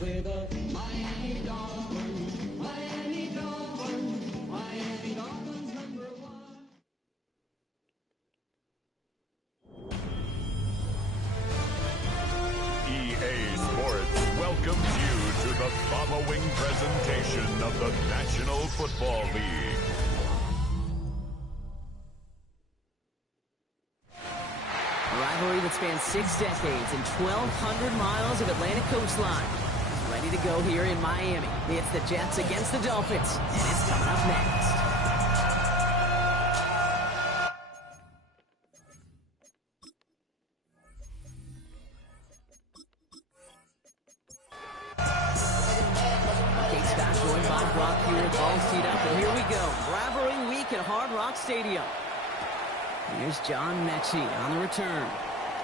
With a Miami Dolphins, Miami Dolphins, Miami Dolphins #1. EA Sports welcomes you to the following presentation of the National Football League. A rivalry that spans 6 decades and 1,200 miles of Atlantic coastline. Ready to go here in Miami. It's the Jets against the Dolphins, and it's coming up next. Kate Scott joined by Brock here at Ball Teed Up, and here we go. Rivalry week at Hard Rock Stadium. Here's John Mechie on the return.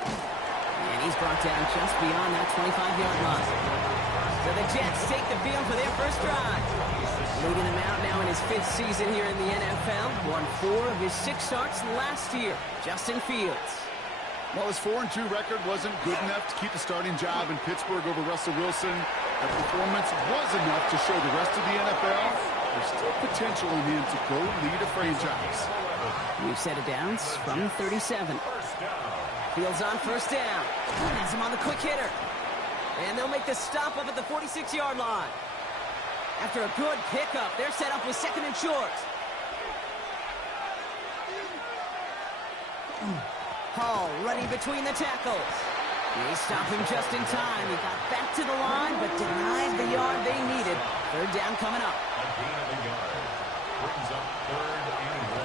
And he's brought down just beyond that 25-yard line. So the Jets take the field for their first drive. Leading them out now in his 5th season here in the NFL. Won 4 of his 6 starts last year. Justin Fields. Well, his 4-2 record wasn't good enough to keep the starting job in Pittsburgh over Russell Wilson. That performance was enough to show the rest of the NFL there's still potential in him to go lead a franchise. We've set it down from the 37. Fields on first down. Has him on the quick hitter. And they'll make the stop up at the 46-yard line. After a good pickup, they're set up with 2nd and short. Hall running between the tackles. They stop him just in time. He got back to the line, but denied the yard they needed. 3rd down coming up.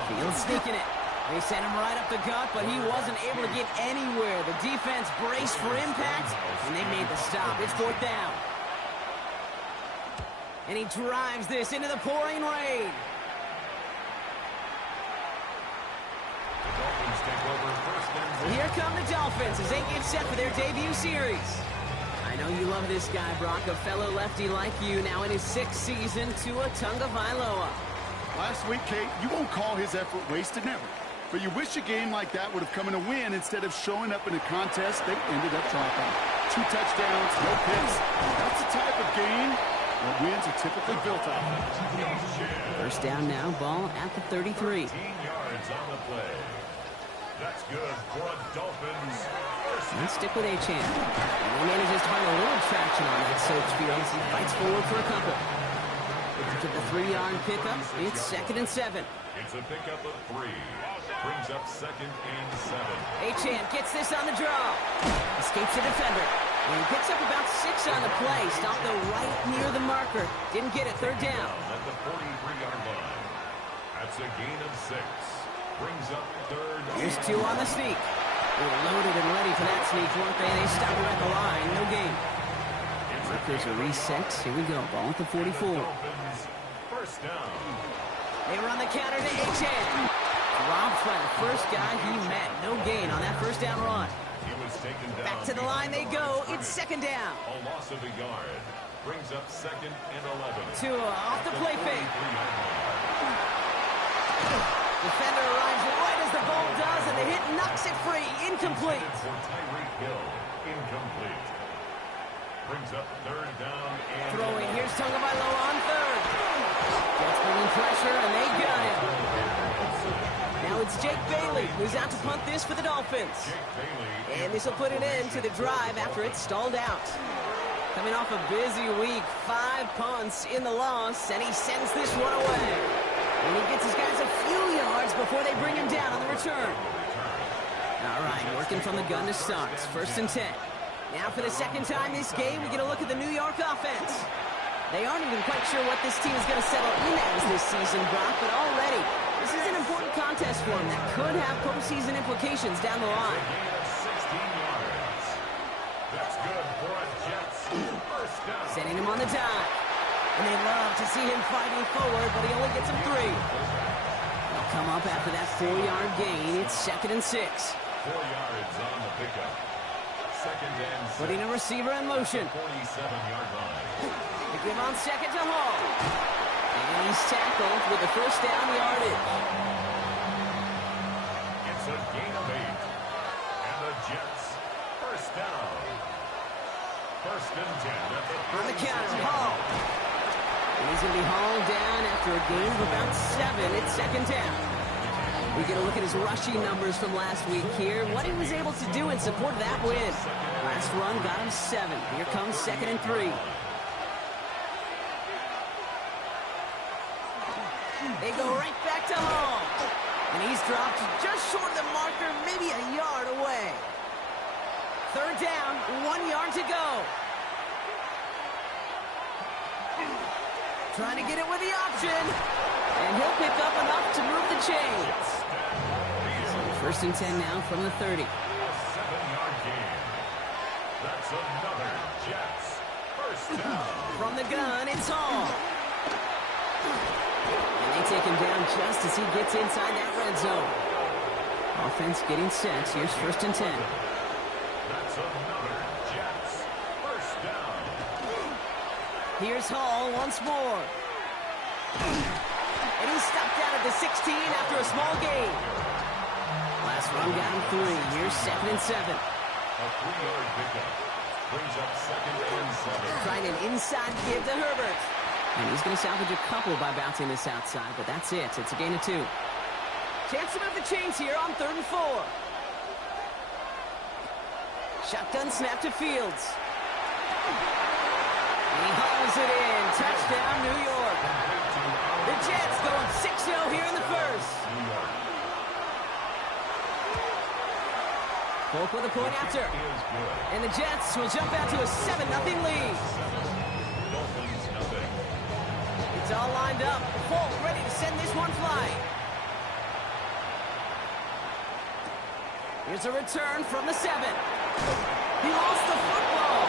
Fields sneaking it. They sent him right up the gut, but he wasn't able to get anywhere. The defense braced for impact, and they made the stop. It's 4th down. And he drives this into the pouring rain. Well, here come the Dolphins as they get set for their debut series. I know you love this guy, Brock, a fellow lefty like you, now in his 6th season, Tua Tagovailoa. Last week, Kate, you won't call his effort wasted, never. But you wish a game like that would have come in a win instead of showing up in a contest they ended up dropping. 2 touchdowns, no picks. That's the type of game where wins are typically built on. First down now, ball at the 33. 18 yards on the play. That's good for a Dolphins. Let's stick with Achane. And he manages to find a little traction on that Soaps Fields. He fights forward for a couple. To the 3-yard pickup, it's 2nd and 7. It's a pickup of 3. Brings up 2nd and 7. Achane gets this on the draw. Escapes the defender. And he picks up about 6 on the play. Stopped though right near the marker. Didn't get it. 3rd down. At the 43-yard line. That's a gain of 6. Brings up 3rd. Here's 2 on the sneak. They were loaded and ready for that sneak, weren't they? They stop him at the line. No gain. There's a reset. Here we go. Ball at the 44. First down. They run the counter to Achane. Robbed by the first guy he met. No gain on that first down run. He was taken down. Back to the line they go. It's 2nd down. A loss of a yard. Brings up 2nd and 11. Tua off the play fake. Defender arrives right as the ball does, and the hit knocks it free. Incomplete. For Tyreek Hill. Incomplete. Brings up 3rd down and throwing. Here's Tagovailoa on 3rd. Jets bringing pressure, and they got him. Now Now it's Jake Bailey who's out to punt this for the Dolphins. And this will put an end to the drive after it stalled out. Coming off a busy week, 5 punts in the loss, and he sends this one away. And he gets his guys a few yards before they bring him down on the return. All right, working from the gun to start. 1st and 10. Now for the second time this game, we get a look at the New York offense. They aren't even quite sure what this team is going to settle in as this season, Brock, but already this is an important contest for them that could have postseason implications down the line. That's good for a Jets first down. Sending him on the dive. And they love to see him fighting forward, but he only gets him 3. They'll come up after that 4-yard gain. It's 2nd and 6. 4 yards on the pickup. 2nd and 6. Putting a receiver in motion. 47-yard line. They give on 2nd to Hall. And he's tackled with the first down yardage. It's a gain of 8. And the Jets first down. 1st and 10 at the On the counter, Hall. And he's going to be hauled down after a gain of about 7. It's 2nd down. We get a look at his rushing numbers from last week here. What he was able to do in support of that win. Last run got him 7. Here comes 2nd and 3. They go right back to Hall. And he's dropped just short of the marker, maybe a yard away. 3rd down, 1 yard to go. Trying to get it with the option. And he'll pick up enough to move the chains. So 1st and 10 now from the 30. A 7-yard gain. That's another Jets first down. From the gun, it's Hall. And they take him down just as he gets inside that red zone. Offense getting set. Here's 1st and 10. That's another Jets first down. Here's Hall once more. And he's stopped down at the 16 after a small gain. Last run got him 3. Here's 2nd and 7. A 3-yard pickup brings up 2nd and 7. Trying an inside give to Herbert. And he's going to salvage a couple by bouncing this outside, but that's it. It's a gain of 2. Chance to move the chains here on 3rd and 4. Shotgun snap to Fields. And he hauls it in. Touchdown, New York. The Jets going 6-0 here in the first. Polk with a point after. And the Jets will jump out to a 7-0 lead. Dolphins nothing. It's all lined up. Polk ready to send this one flying. Here's a return from the 7. He lost the football.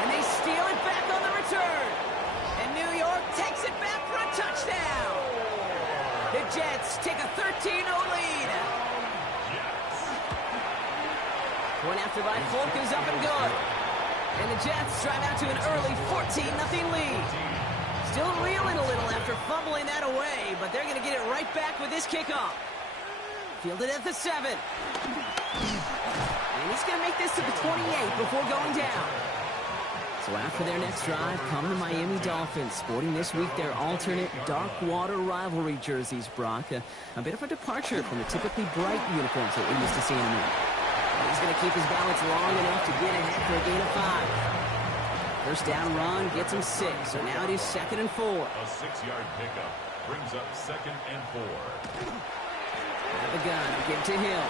And they steal it back on the return. And New York takes it back for a touchdown. The Jets take a 13-0 lead. Point after by Polk is up and good. And the Jets drive out to an early 14-0 lead. Still reeling a little after fumbling that away, but they're going to get it right back with this kickoff. Fielded at the 7. And he's going to make this to the 28 before going down. So after their next drive, come the Miami Dolphins, sporting this week their alternate dark water rivalry jerseys, Brock. A bit of a departure from the typically bright uniforms that we're used to seeing them in. He's going to keep his balance long enough to get ahead for a gain of 5. First down run gets him 6, so now it is 2nd and 4. A 6-yard pickup brings up 2nd and 4. Out of the gun, give to Hill.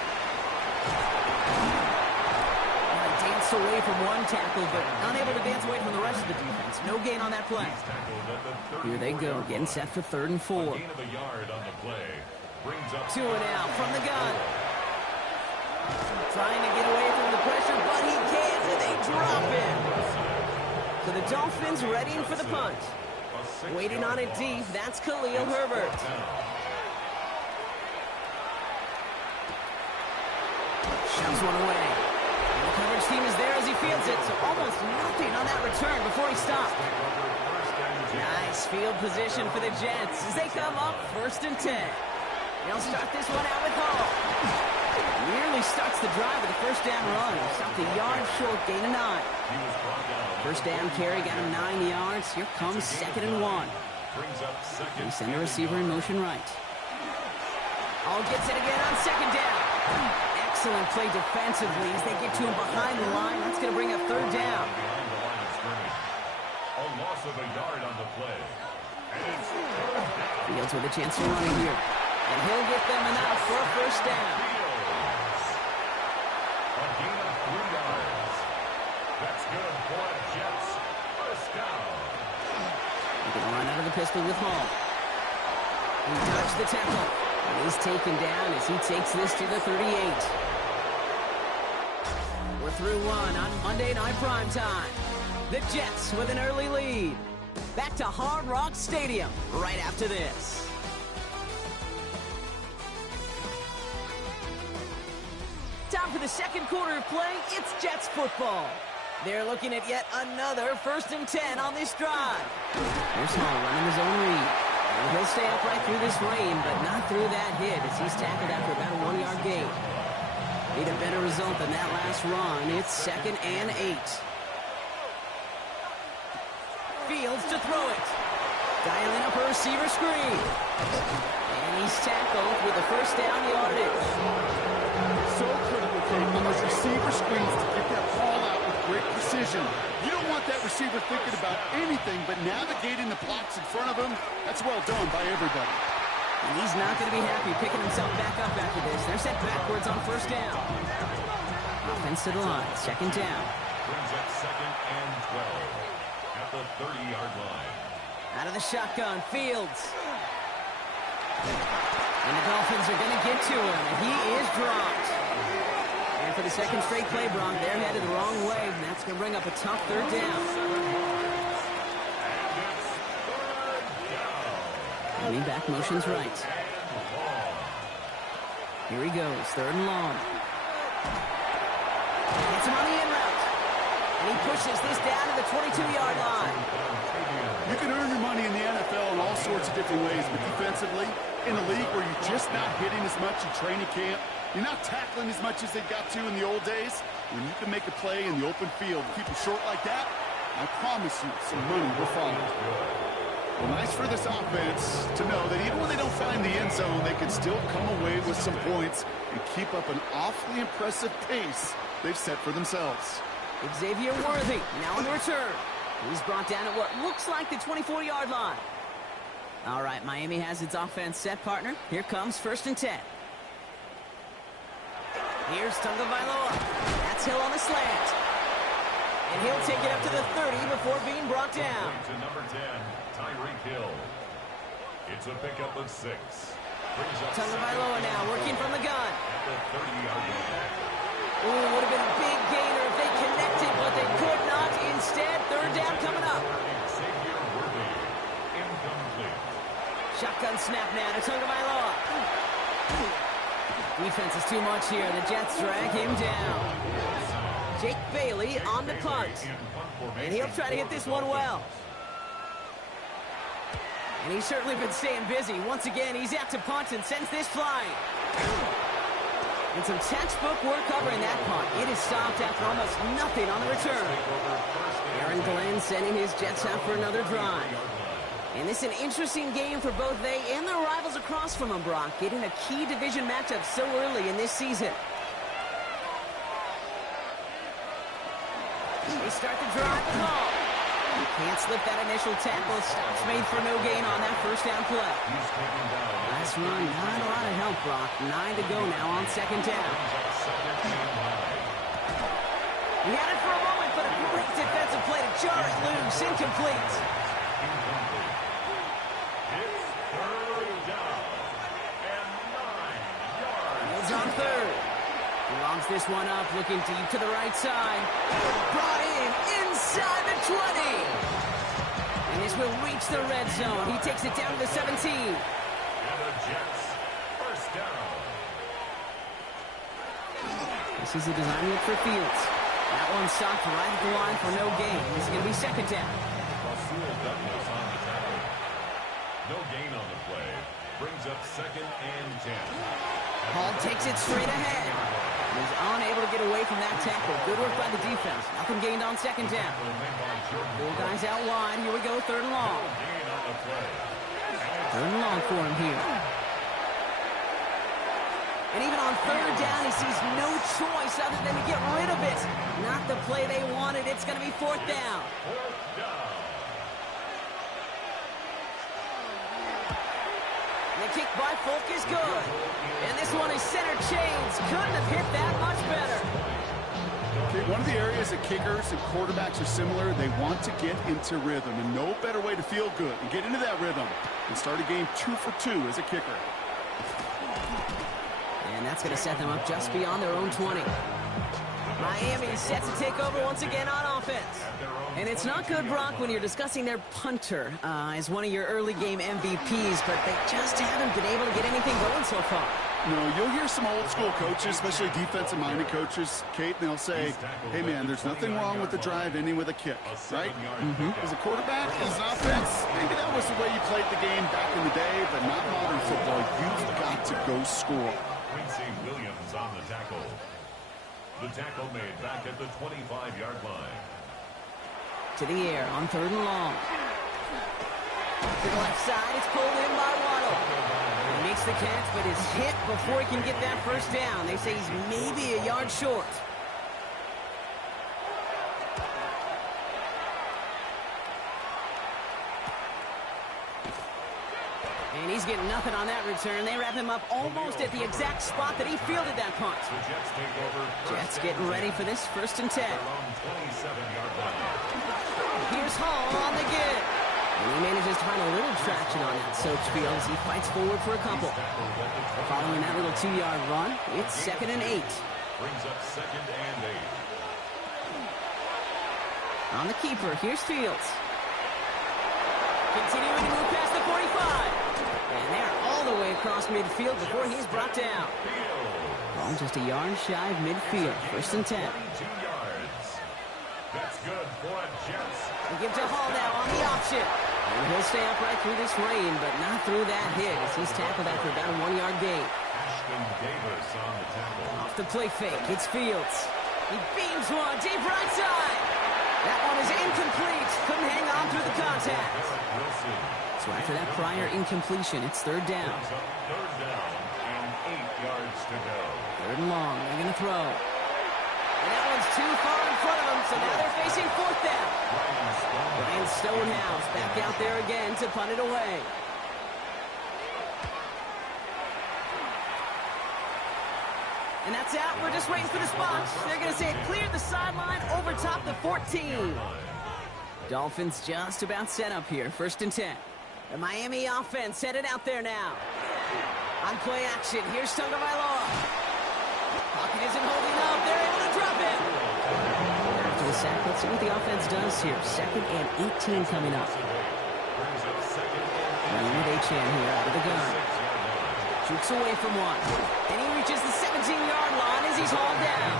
Danced away from one tackle, but unable to dance away from the rest of the defense. No gain on that play. Here they go, getting set for 3rd and 4. A gain of a yard on the play brings up 2 and out from the gun. Trying to get away from the pressure, but he can't, and they drop him. So the Dolphins readying for the punt. Waiting on it deep, that's Khalil Herbert. Shoves one away. And the coverage team is there as he fields it, so almost nothing on that return before he stopped. Nice field position for the Jets as they come up 1st and 10. They'll start this one out with Hall. Nearly starts the drive with a first down run. Stopped a yard short, gain of 9. First down carry got him 9 yards. Here comes 2nd and 1. They send the receiver in motion right. Hall gets it again on second down. Excellent play defensively as they get to him behind the line. That's going to bring up third down. Behind the line of scrimmage. A loss of a yard on the play. And it's third down. Fields with a chance to run it here. And he'll get them enough for a first down. Fields. A gain of 3 yards. That's good for the Jets. First down. He can run out of the pistol with Hall. He dodged the tackle. And he's taken down as he takes this to the 38. We're through one on Monday Night Primetime. The Jets with an early lead. Back to Hard Rock Stadium right after this. Time for the second quarter of play. It's Jets football. They're looking at yet another 1st and 10 on this drive. Here's Hall running his own read. And he'll stay upright through this rain, but not through that hit as he's tackled after about a 1-yard gain. Need a better result than that last run. It's 2nd and 8. Fields to throw it. Dialing up a receiver screen. And he's tackled with the first down yardage. So critical, Kate, on those receiver screens to get that ball out with great precision. You don't want that receiver thinking about anything but navigating the blocks in front of him. That's well done by everybody. And he's not going to be happy picking himself back up after this. They're set backwards on first down. Offense to the line, 2nd down. Brings up 2nd and 12 at the 30-yard line. Out of the shotgun, Fields. And the Dolphins are going to get to him, and he is dropped. And for the second straight play, Brock, they're headed the wrong way, and that's going to bring up a tough third down. Running back motion's right. Here he goes, 3rd and long. Gets him on the in route. And he pushes this down to the 22-yard line. You can earn your money in the NFL in all sorts of different ways, but defensively, in a league where you're just not hitting as much in training camp, you're not tackling as much as they got to in the old days, when you can make a play in the open field and keep it short like that, I promise you some money will follow. Well, nice for this offense to know that even when they don't find the end zone, they can still come away with some points and keep up an awfully impressive pace they've set for themselves. Xavier Worthy now on the return. He's brought down at what looks like the 24-yard line. All right, Miami has its offense set, partner. Here comes 1st and 10. Here's Tagovailoa. That's Hill on the slant. And he'll take it up to the 30 before being brought down. To number 10, Tyreek Hill. It's a pickup of 6. Tagovailoa now working from the gun. At the 30-yard line. Ooh, would have been a big gainer if they connected, but they could not. Instead, 3rd down coming up. Xavier Worthy. Incomplete. Shotgun snap now to Tagovailoa. Defense is too much here. The Jets drag him down. Jake Bailey on the punt. And he'll try to hit this one well. And he's certainly been staying busy. Once again, he's out to punt and sends this flying. And some textbook work covering that punt. It is stopped after almost nothing on the return. Aaron Glenn sending his Jets out for another drive. And this is an interesting game for both they and their rivals across from them, Brock, getting a key division matchup so early in this season. They start the drive with Hall. Can't slip that initial tackle. Stops made for no gain on that first down play. Last run, not a lot of help, Brock. 9 to go now on 2nd down. He had it for a moment, but a great defensive play to jar it loose. Incomplete. Fields on 3rd. He longs this one up, looking deep to the right side. Brought in inside the 20. And this will reach the red zone. He takes it down to the 17. And the Jets, first down. This is a design look for Fields. That one stopped right at the line for no gain. This is going to be 2nd down. Rasul Douglas on the tackle. No gain on the play. Brings up 2nd and 10. Hall takes it straight ahead. He's unable to get away from that tackle. Good work by the defense. Nothing gained on 2nd down. 4 guys out wide. Here we go, 3rd and long. 3rd and long for him here. And even on third down, he sees no choice other than to get rid of it. Not the play they wanted. It's going to be fourth down. The kick by Folk is good. And this one is center chains. Couldn't have hit that much better. Okay, one of the areas that kickers and quarterbacks are similar, they want to get into rhythm. And no better way to feel good and get into that rhythm and start a game 2 for 2 as a kicker. And that's going to set them up just beyond their own 20. Miami set to take over once again on offense. And it's not good, Brock, when you're discussing their punter as one of your early game MVPs, but they just haven't been able to get anything going so far. No, you'll hear some old school coaches, especially defensive-minded coaches, Kate, and they'll say, hey, man, there's nothing wrong with the drive ending with a kick, right? As a quarterback, as an offense, maybe that was the way you played the game back in the day, but not modern football. You've got to go score. Quincy Williams on the tackle. The tackle made back at the 25-yard line. To the air on third and long. To the left side, it's pulled in by Waddle. He makes the catch, but is hit before he can get that first down. They say he's maybe a yard short. And he's getting nothing on that return. They wrap him up almost at the exact spot that he fielded that punt. The Jets take over. Jets getting ready for this 1st and 10. Here's Hall on the get. And he manages to find a little traction on that Soach field as he fights forward for a couple. Following that little 2-yard run, it's 2nd and 8. Brings up 2nd and 8. On the keeper, here's Fields. Continuing to move past the 45. And they're all the way across midfield before he's brought down. Ball just a yard shy of midfield. 1st and 10. 22 yards. That's good for a Jets. They give to Hall now on the option. And he'll stay upright through this rain, but not through that hit as he's tackled after about a 1-yard gain. Ashton Davis on the tackle. Off the play fake, it's Fields. He beams one deep right side. That one is incomplete. Couldn't hang on through the contact. Wilson. So after that prior incompletion, it's third down. Brings up 3rd down and 8 yards to go. Third and long, they're going to throw. And that one's too far in front of them, so now they're facing 4th down. Ryan Stonehouse back out there again to punt it away. And that's out. We're just waiting for the spot. They're going to say it cleared the sideline over top the 14. Dolphins just about set up here. 1st and 10. The Miami offense headed out there now. On play action, here's Tagovailoa. Pocket isn't holding up. They're able to drop it. After the sack, let's see what the offense does here. 2nd and 18 coming up. With Achane here out of the gun. Shoots away from one. And he reaches the 17-yard line as he's hauled down.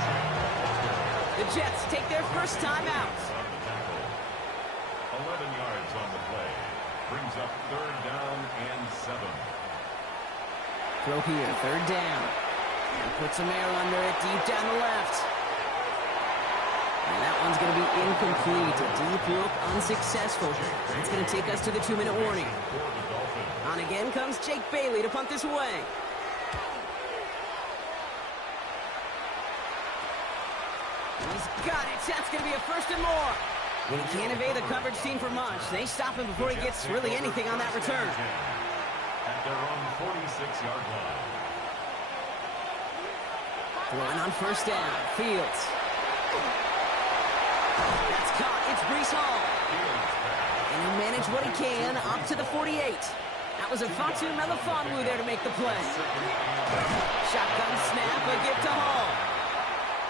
The Jets take their first time out. 11 yards on the play. Brings up 3rd down and 7. Throw here, 3rd down. And puts some air under it deep down the left. And that one's going to be incomplete. A deep look, unsuccessful. That's going to take us to the 2-minute warning. On again comes Jake Bailey to punt this away. He's got it. That's going to be a 1st and more. When he can't evade the coverage team for much, they stop him before he gets really anything on that return. At their own 46-yard line. Throwing on 1st down. Fields. That's caught. It's Breece Hall. And he'll manage what he can up to the 48. That was a Fatu Melifonwu there to make the play. Shotgun snap, a gift to Hall.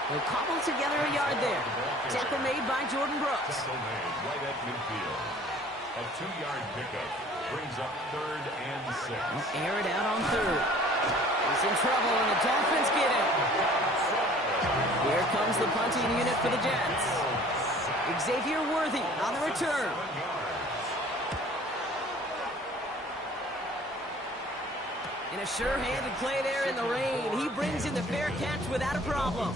They'll cobble together a yard there. Tackle made by Jordan Brooks. Tackle made right at midfield. A 2-yard pickup brings up 3rd and 6. They'll air it out on 3rd. He's in trouble, and the Dolphins get him. Here comes the punting unit for the Jets. Xavier Worthy on the return. And a sure-handed play there in the rain. He brings in the fair catch without a problem.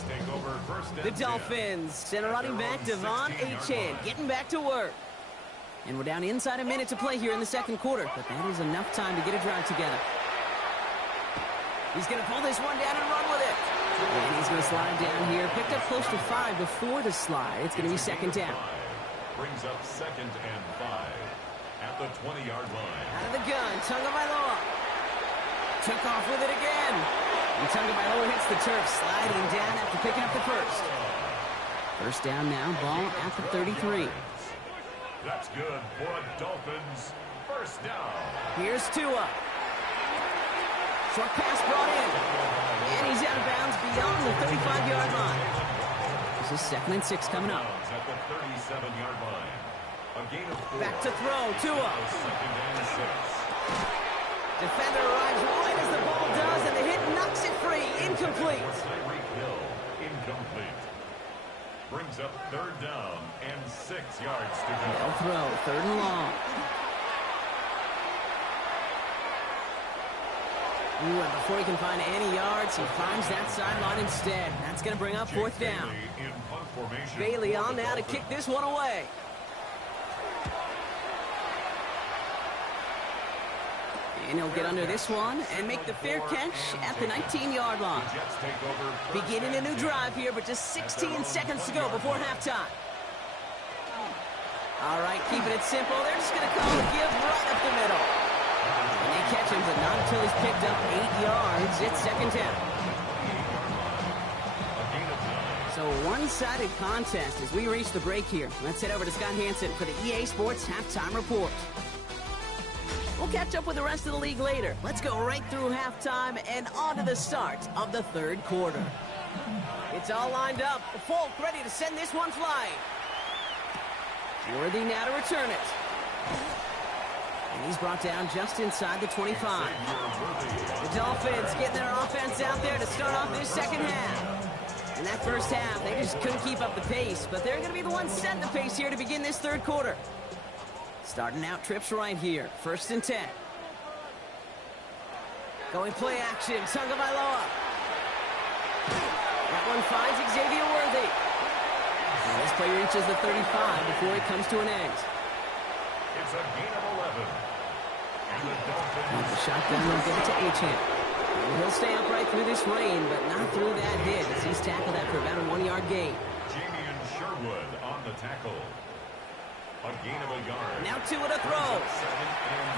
The Dolphins and a running back, Devon Achane, getting back to work. And we're down inside a minute to play here in the 2nd quarter, but that is enough time to get a drive together. He's going to pull this one down and run with it. And he's going to slide down here. Picked up close to 5 before the slide. It's going to be second down. Brings up 2nd and 5 at the 20-yard line. Out of the gun, Tagovailoa. Took off with it again. And Tagovailoa hits the turf, sliding down after picking up the first. First down now, ball at the 33. That's good for a Dolphins first down. Here's Tua. Short pass brought in. And he's out of bounds beyond the 35-yard line. This is 2nd and 6 coming up. At the 37-yard line. A gain of 4. Back to throw, Tua. 2nd and 6. Defender arrives right as the ball does, and the hit knocks it free. Incomplete. Tyreek Hill, incomplete. Brings up 3rd down and 6 yards to go. They'll throw, 3rd and long. Ooh, and before he can find any yards, he finds that sideline instead. That's going to bring up 4th down. In punt formation. Bailey on now to kick this one away. And he'll get under this one and make the fair catch at the 19-yard line. Beginning a new drive here, but just 16 seconds to go before halftime. All right, keeping it simple. They're just going to call a give right up the middle. And they catch him, but not until he's picked up 8 yards. It's second down. So a one-sided contest as we reach the break here. Let's head over to Scott Hansen for the EA Sports Halftime Report. We'll catch up with the rest of the league later. Let's go right through halftime and on to the start of the 3rd quarter. It's all lined up. Folk ready to send this one flying. Worthy now to return it. And he's brought down just inside the 25. The Dolphins getting their offense out there to start off this second half. In that first half, they just couldn't keep up the pace, but they're going to be the ones setting the pace here to begin this 3rd quarter. Starting out trips right here. 1st and 10. Going play action. Tagovailoa. That one finds Xavier Worthy. And this play reaches the 35 before it comes to an end. It's a gain of 11. And the And the Dolphins. shotgun will get it to Achane. He'll stay upright through this rain, but not through that hit as he's tackled after about a 1-yard gain. Jamian Sherwood on the tackle. A gain of a yard. Now Tua to throw. 2nd and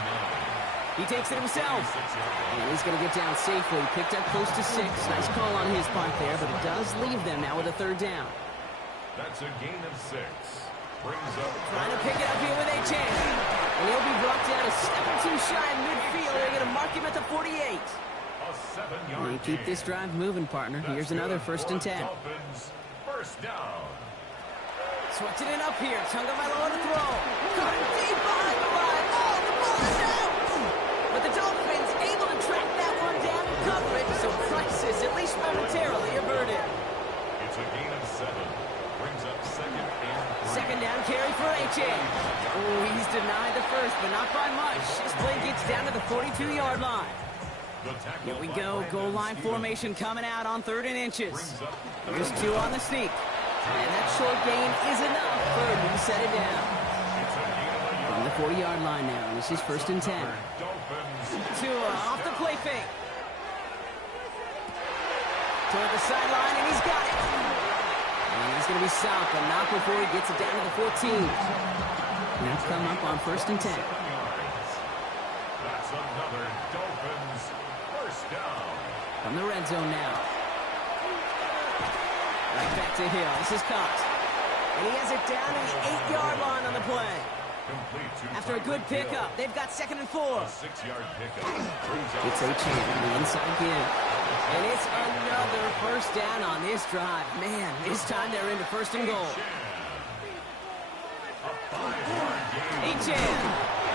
9. He takes it himself. 6-yard line. And he's going to get down safely. Picked up close to 6. Nice call on his part there, but it does leave them now with a 3rd down. That's a gain of 6. Brings up. Trying to pick it up here with Achane. And he'll be brought down a step or two shy in midfield. They're going to mark him at the 48. A 7-yard You keep gain. this drive moving, partner. Here's That's another good 1st for and 10. Dolphins first down. Switching it up here. Tagovailoa to throw. Caught him deep behind the line. Oh, the ball is out! But the Dolphins able to track that one down and cover it. So crisis, at least momentarily, averted. It's a gain of 7. Brings up 2nd and 3. Second down carry for Achane. Oh, he's denied the first, but not by much. This play gets down to the 42-yard line. The tackle Here we by go. Brandon Goal line Stevens formation coming out on 3rd and inches. brings up Here's 2 on the sneak. And that short gain is enough for him to set it down. It's a gain of a From yard. the 40-yard line now. This is 1st and 10. Dolphins. Tua off the play fake. Toward the sideline, and he's got it. And he's going to be stopped, but not before he gets it down to the 14. And that's come up on 1st and 10. 7 yards. That's another Dolphins first down. From the red zone now. Right back to Hill. This is caught. And he has it down to the 8-yard line on the play. Complete to After a good Tyreek Hill. pickup, they've got 2nd and 4. A 6-yard pickup. Brings up It's Achane on the inside give. And it's another first down on this drive. Man, this time they're into 1st and goal. a 5-yard gain. Achane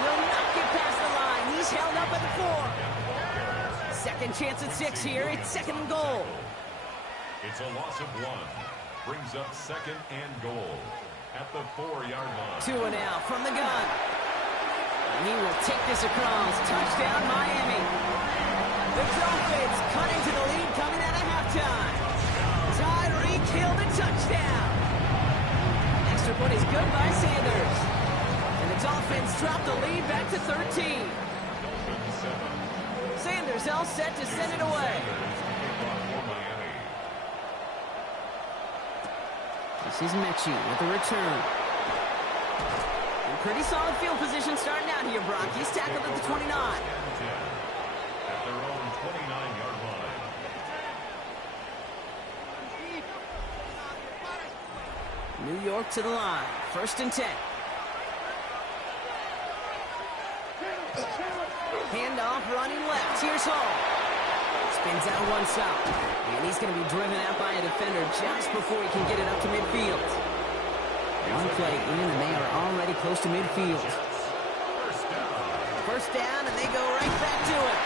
will not get past the line. He's held up at the 4. Second chance at 6 here. It's 2nd and goal. It's a loss of 1. Brings up 2nd and goal at the 4-yard line. Tua now from the gun. And he will take this across. Touchdown, Miami. The Dolphins cutting to the lead coming out of halftime. Tyreek Hill the touchdown. Extra point is good by Sanders. And the Dolphins drop the lead back to 13. Dolphins 7. Sanders all set to send it away. This is Mechie with the return. And pretty solid field position starting out here, Brock. He's tackled at the 29. At their own 29-yard line. New York to the line. 1st and 10. Handoff running left. Here's Hall. Spins out one side. And he's going to be driven out by a defender just before he can get it up to midfield. One play in, and they are already close to midfield. First down, and they go right back to it.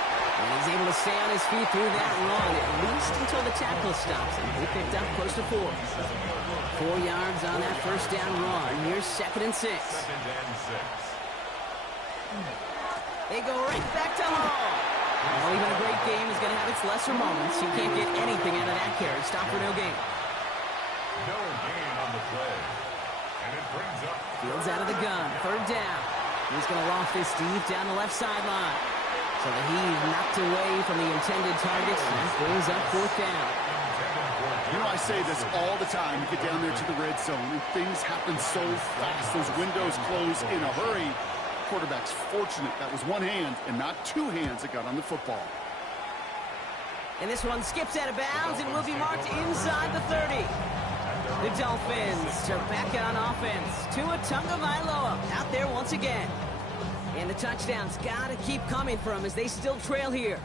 And he's able to stay on his feet through that run, at least until the tackle stops him. He picked up close to 4. 4 yards on that first down run. Here's 2nd and 6. They go right back to Hall. Well, even a great game is going to have its lesser moments. You can't get anything out of that carry. Stop for no gain. No gain on the play. And it brings up... Fields out of the gun. 3rd down. He's going to loft this deep down the left sideline. So that he's knocked away from the intended targets. And brings up 4th down. You know, I say this all the time. You get down there to the red zone, and things happen so fast. Those windows close in a hurry. Quarterback's fortunate that was one hand and not 2 hands that got on the football. And this one skips out of bounds and will be marked inside the 30. The Dolphins are back on offense. Tua Tagovailoa out there once again. And the touchdowns got to keep coming for them as they still trail here.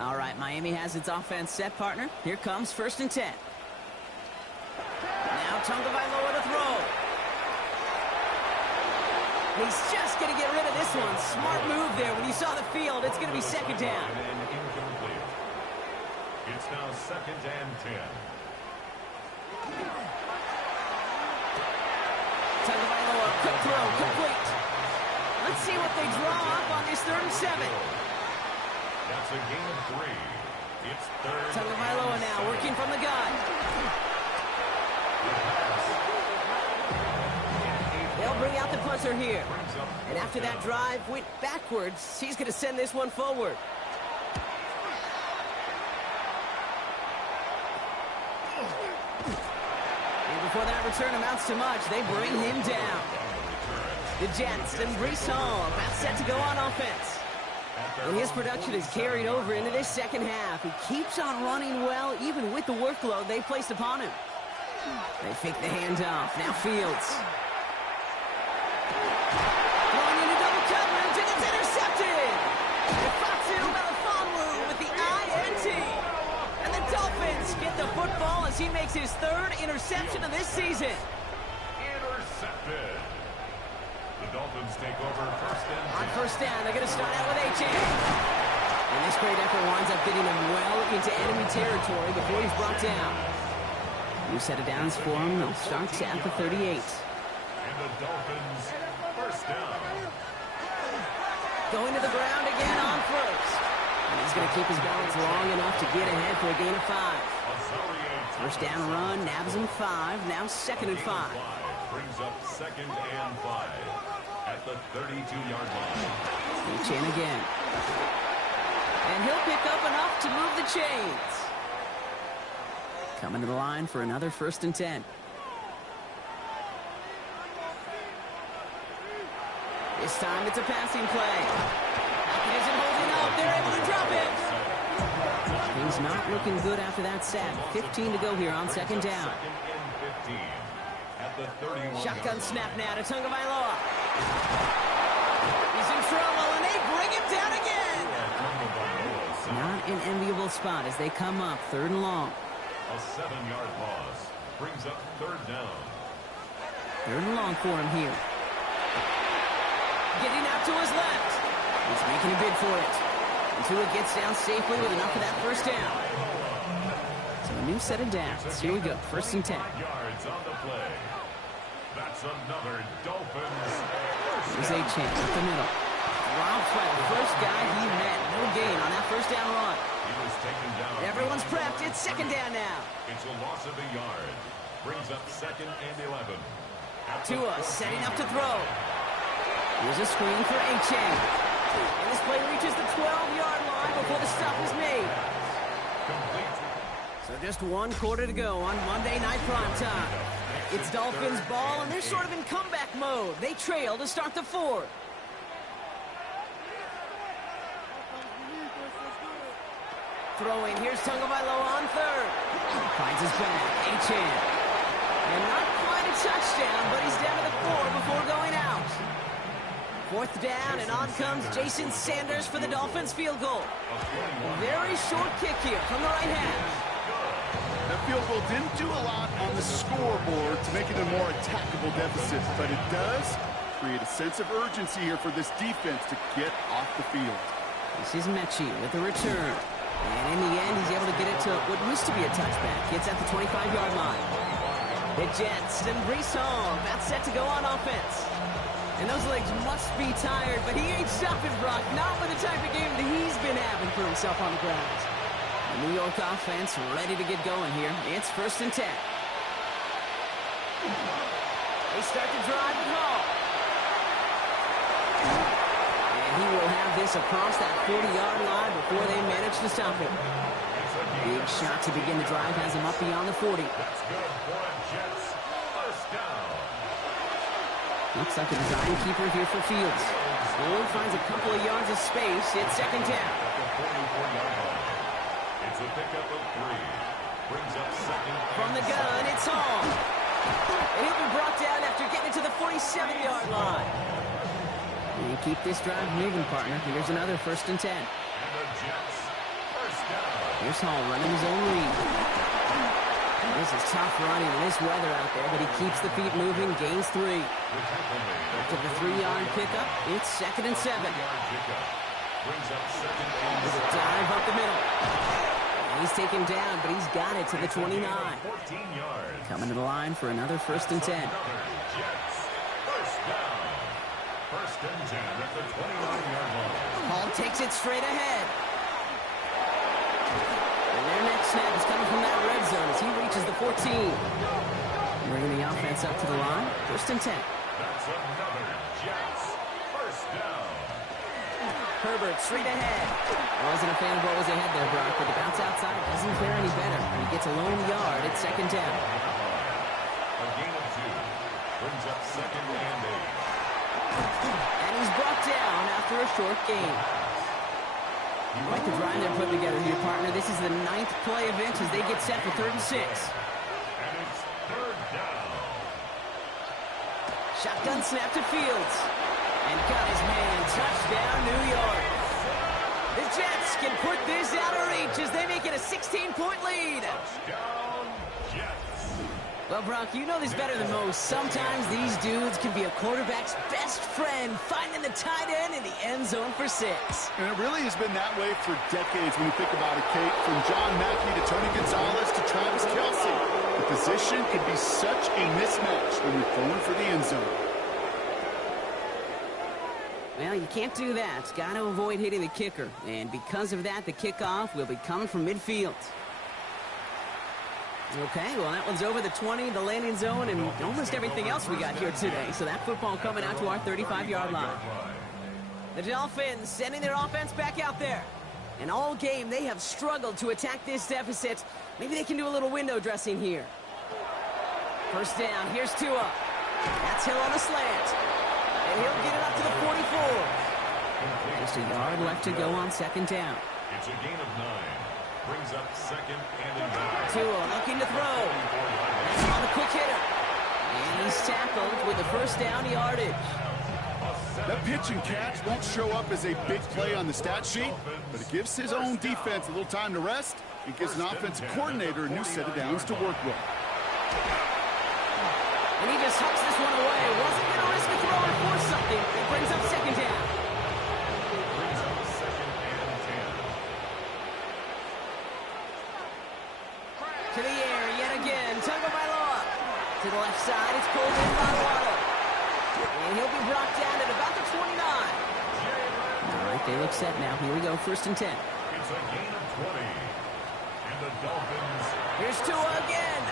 All right, Miami has its offense set, partner. Here comes 1st and 10. Now Tagovailoa to throw. He's just going to get rid of this one. Smart move there. When you saw the field, it's going to be 2nd down. Incomplete. It's now 2nd and 10. Tagovailoa, quick throw, complete. Let's see what they draw up on this 3rd and 7. That's a gain of 3. It's 3rd. Tagovailoa now working from the gun. They'll bring out the punter here. And after that drive went backwards, he's going to send this one forward. And before that return amounts to much, they bring him down. The Jets and Breece Hall about set to go on offense. And his production is carried over into this 2nd half. He keeps on running well, even with the workload they placed upon him. They fake the handoff. Now Fields. Going into double coverage, and it's intercepted! Fatu Melifonwu with the INT. And the Dolphins get the football as he makes his 3rd interception of this season. Intercepted. The Dolphins take over 1st and 10. On 1st down, they're going to start out with Achane. And this great effort winds up getting him well into enemy territory before he's brought down. New set of downs for him. They'll start at the 38. And the Dolphins 1st down. Going to the ground again on 1st. And he's going to keep his balance long enough to get ahead for a gain of 5. 1st down run, nabs him 5. Now 2nd and 5. Brings up 2nd and 5 at the 32-yard line. Chain again. And he'll pick up enough to move the chains. Coming to the line for another 1st and 10. This time it's a passing play. Hopkins isn't holding up. They're able to drop it. Things not looking good after that sack. 15 to go here on 2nd down. 2nd and 15 at the 31. Shotgun snap now to Tagovailoa. He's in trouble, and they bring him down again. Not an enviable spot as they come up 3rd and long. A 7-yard loss brings up 3rd down. 3rd and long for him here. Getting out to his left. He's making a bid for it. Until it gets down safely with enough of that 1st down. So a new set of downs. Here we go. 1st and 10. Yards on the play. That's another Dolphins. Here's Achane up the middle. Robbed by the first guy he met. No gain on that 1st down run. He was taken down. Everyone's prepped. It's 2nd down now. It's a loss of a yard. Brings up 2nd and 11. Tua setting up to throw. Here's a screen for Achane. And this play reaches the 12-yard line. before the stop is made. So just 1 quarter to go on Monday Night Primetime. It's Dolphins ball, and they're sort of in comeback mode. They trail to start the fourth. Throw in. Here's Tagovailoa on third. Finds his back. Achane. And not quite a touchdown, but he's down to the 4 before going out. 4th down, and on comes Jason Sanders for the Dolphins field goal. Very short kick here from the right hash. That field goal didn't do a lot on the scoreboard to make it a more attackable deficit, but it does create a sense of urgency here for this defense to get off the field. This is Mechie with the return. And in the end, he's able to get it to what used to be a touchback. It's at the 25-yard line. The Jets and Breece Hall about set to go on offense. And those legs must be tired, but he ain't stopping, Brock. Not with the type of game that he's been having for himself on the ground. The New York offense ready to get going here. It's 1st and 10. They start to drive with Hall. And he will have this across that 40-yard line before they manage to stop him. Big shot to begin the drive has him up beyond the 40. Looks like a design keeper here for Fields. Ford finds a couple of yards of space. It's 2nd down. It's a pickup of 3. Brings up 2nd. From the gun, it's Hall. And he'll be brought down after getting to the 47-yard line. And you keep this drive moving, partner. Here's another 1st and 10. And the Jets. 1st down. Here's Hall running his own read. This is tough running in this weather out there, but he keeps the feet moving, gains 3. After the 3-yard pickup, it's 2nd and 7. Brings up 2nd and There's a dive up the middle. And he's taken down, but he's got it to the 29. 14 yards. Coming to the line for another 1st and 10. Jets. 1st down. 1st and 10 at the 29-yard line. Hall takes it straight ahead. And their next snap is coming from that red zone as he reaches the 14. Bringing the offense up to the line. 1st and 10. That's another Jets. 1st down. Herbert straight ahead. Wasn't a fan of what was ahead there, Brock, but the bounce outside doesn't fare any better. And he gets a lone yard at 2nd down. A gain of 2. Brings up 2nd and 8. And he's brought down after a short gain. Like the drive they're putting together here, partner. This is the 9th play event as they get set for 3rd and 6. And it's 3rd down. Shotgun snap to Fields. And got his man. Touchdown, New York. The Jets can put this out of reach as they make it a 16-point lead. Touchdown, Jets. Well, Brock, you know this better than most. Sometimes these dudes can be a quarterback's best friend, finding the tight end in the end zone for 6. And it really has been that way for decades when you think about it, Kate. From John Mackey to Tony Gonzalez to Travis Kelce. The position can be such a mismatch when you're throwing for the end zone. Well, you can't do that. Got to avoid hitting the kicker. And because of that, the kickoff will be coming from midfield. Okay, well, that one's over the 20, the landing zone, and almost everything else we got here today. So that football coming out to our 35-yard line. The Dolphins sending their offense back out there. And all game, they have struggled to attack this deficit. Maybe they can do a little window dressing here. 1st down, here's Tua. That's Hill on the slant. And he'll get it up to the 44. Just a yard left to go on 2nd down. It's a gain of 9. Brings up 2nd and 9. Tua looking to throw. That's on the quick hitter. And he's tackled with the 1st down yardage. That pitch and catch won't show up as a big play on the stat sheet, but it gives his own defense a little time to rest. It gives an offensive coordinator a new set of downs to work with. And he just hucks this one away. Wasn't going to risk a throw or force something. It brings up 2nd down. Brings up 2nd and 10. To the air yet again. Tagovailoa. To the left side. It's pulled in by Waddle. And he'll be brought down at about the 29. All right, they look set now. Here we go. 1st and 10. It's a gain of 20. And the Dolphins. Here's Tua again.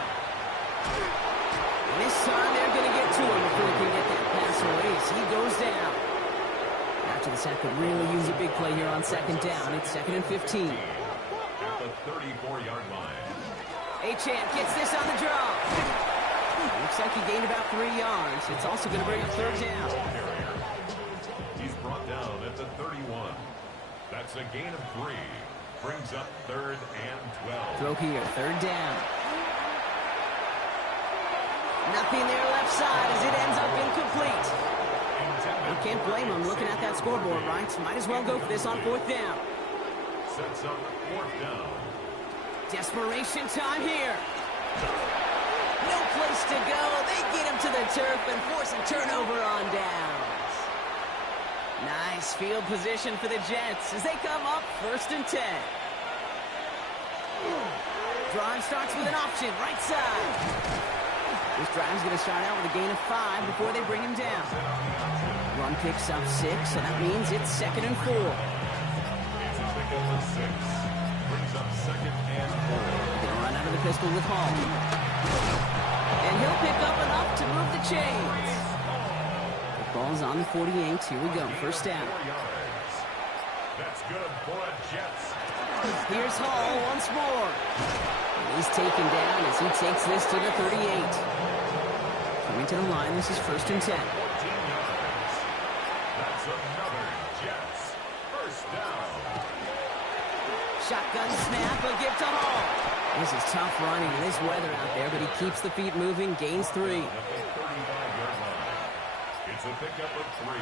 And this time they're going to get to him before he can get that pass away. So he goes down. After After the sack could really use a big play here on second down. It's 2nd and 15. At the 34-yard line. Achane gets this on the draw. Looks like he gained about 3 yards. It's also going to bring up third down. He's brought down at the 31. That's a gain of 3. Brings up 3rd and 12. Throw here, third down. Nothing there left side as it ends up incomplete. You can't blame him looking at that scoreboard, right? Might as well go for this on 4th down. Sets up 4th down. Desperation time here. No place to go. They get him to the turf and force a turnover on downs. Nice field position for the Jets as they come up 1st and 10. Drive starts with an option, right side. This drive's going to start out with a gain of 5 before they bring him down. Run picks up 6, so that means it's 2nd and 4. It's a pickup of 6. Brings up 2nd and 4. Going to run out of the pistol with Hall. And he'll pick up enough to move the chains. The ball's on the 48. Here we go, 1st down. 4 yards. That's good for a Jets. Here's Hall once more. And he's taken down as he takes this to the 38. Coming to the line, this is 1st and 10. 14 yards. That's another Jets. 1st down. Shotgun snap, a give to Hall. This is tough running in this weather out there, but he keeps the feet moving, gains 3. At the 35-yard line. It's a pickup of 3.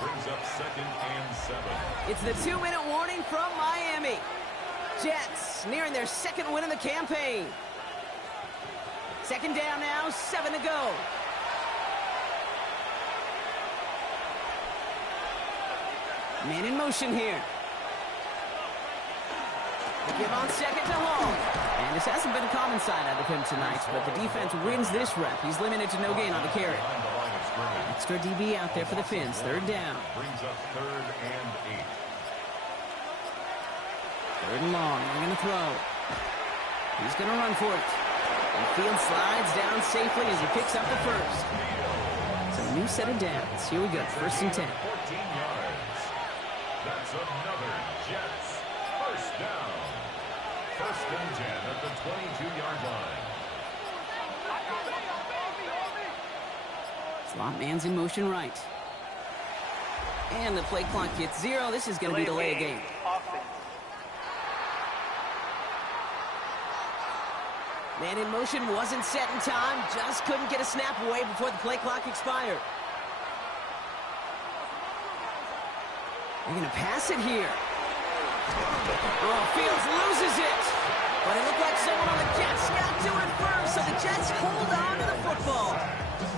Brings up 2nd and 7. It's the 2-minute warning from Miami. Jets nearing their 2nd win in the campaign. 2nd down now, 7 to go. Man in motion here. The give on 2nd to Hall. And this hasn't been a common side out of him tonight, but the defense wins this rep. He's limited to no gain on the carry. Extra DB out there for the Fins. 3rd down. Brings up 3rd and 8. 3rd and long. They're going to throw. He's going to run for it. And Field slides down safely as he picks up the 1st. So a new set of downs. Here we go. 1st and 10. 14 yards. That's another Jets. 1st down. 1st and 10 at the 22-yard line. Slot man's in motion right. And the play clock hits 0. This is going to be delay a game. Man in motion wasn't set in time. Just couldn't get a snap away before the play clock expired. They're going to pass it here. Oh, Fields loses it. But it looked like someone on the Jets got to it first, so the Jets hold on to the football.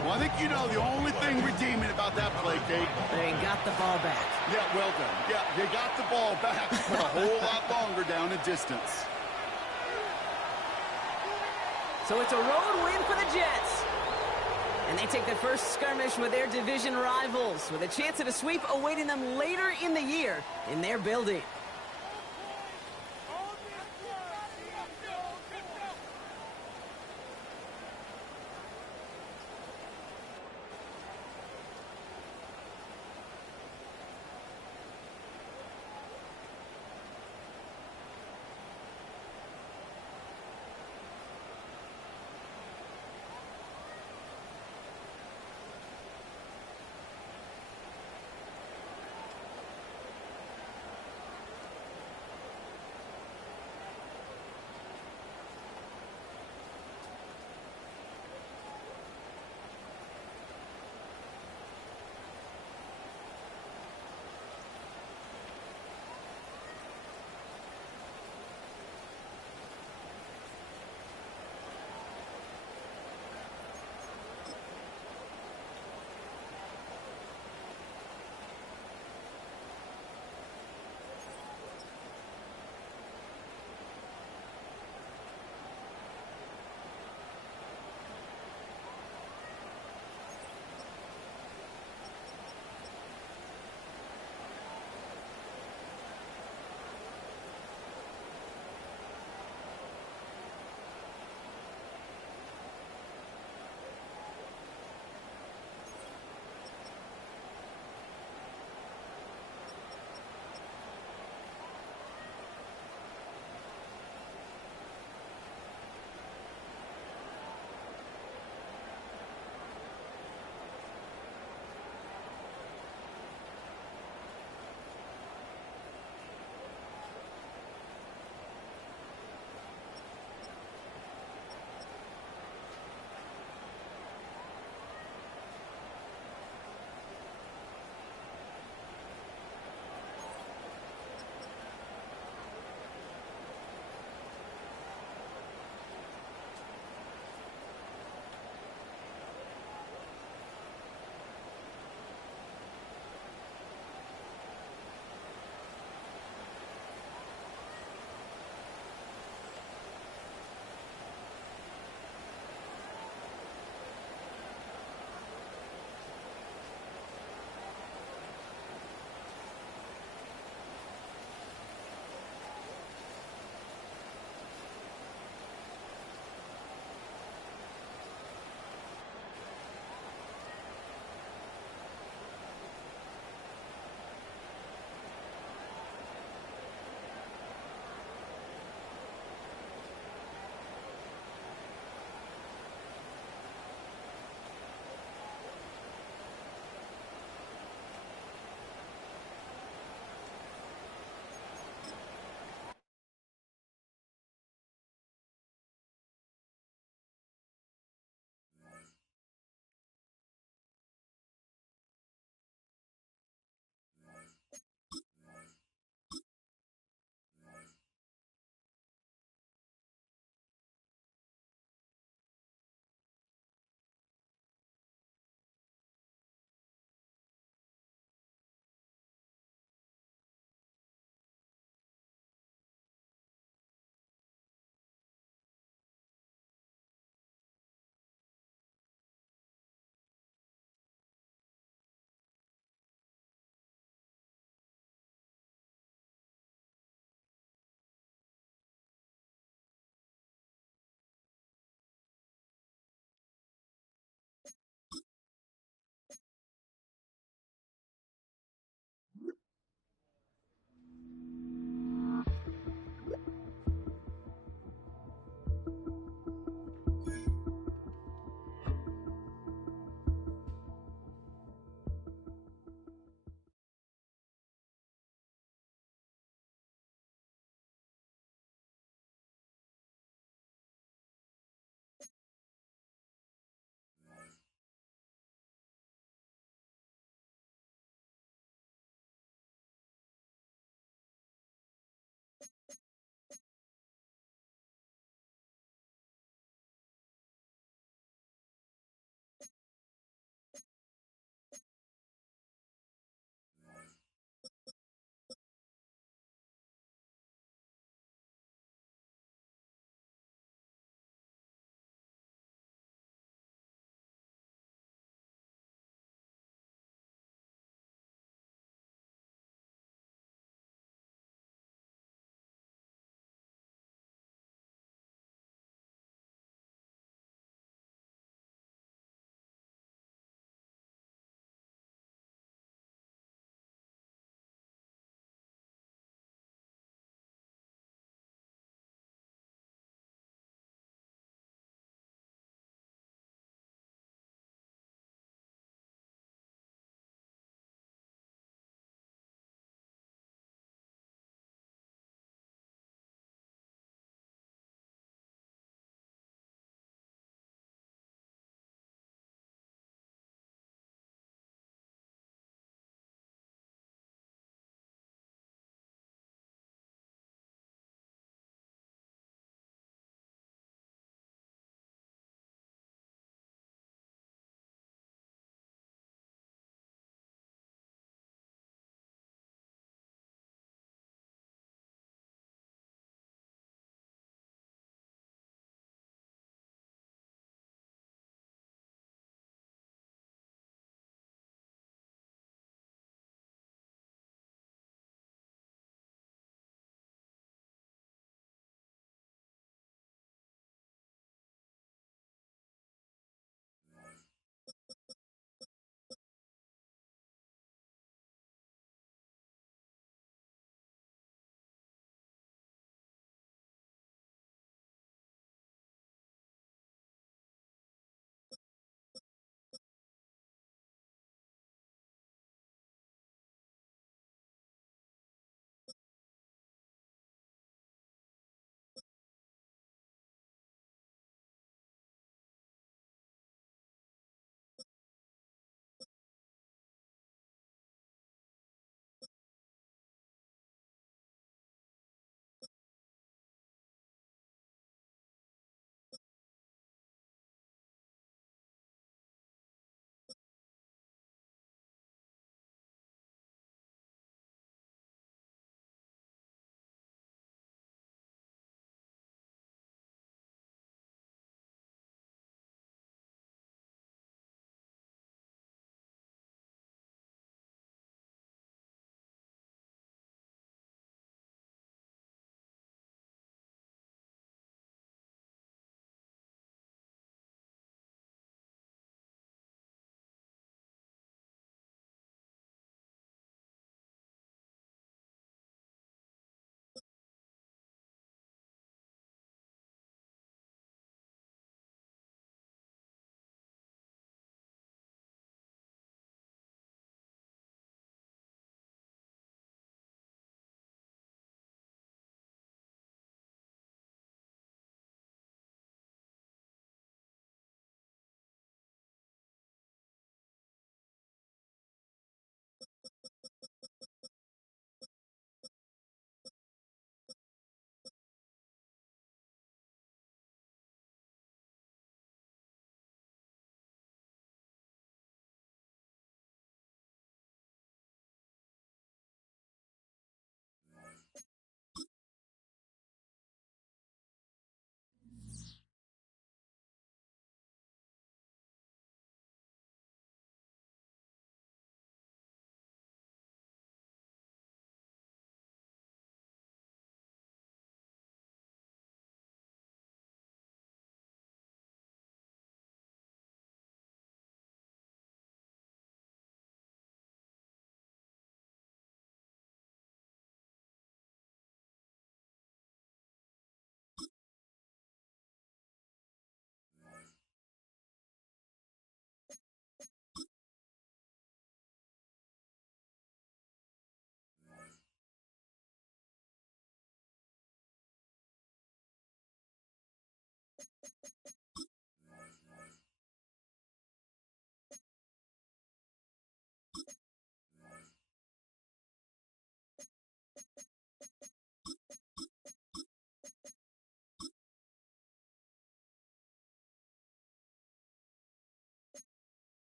Well, I think you know the only thing redeeming about that play, Kate. They got the ball back. Yeah, well done. Yeah, they got the ball back, but a whole lot longer down the distance. So it's a road win for the Jets. And they take their first skirmish with their division rivals with a chance at a sweep awaiting them later in the year in their building.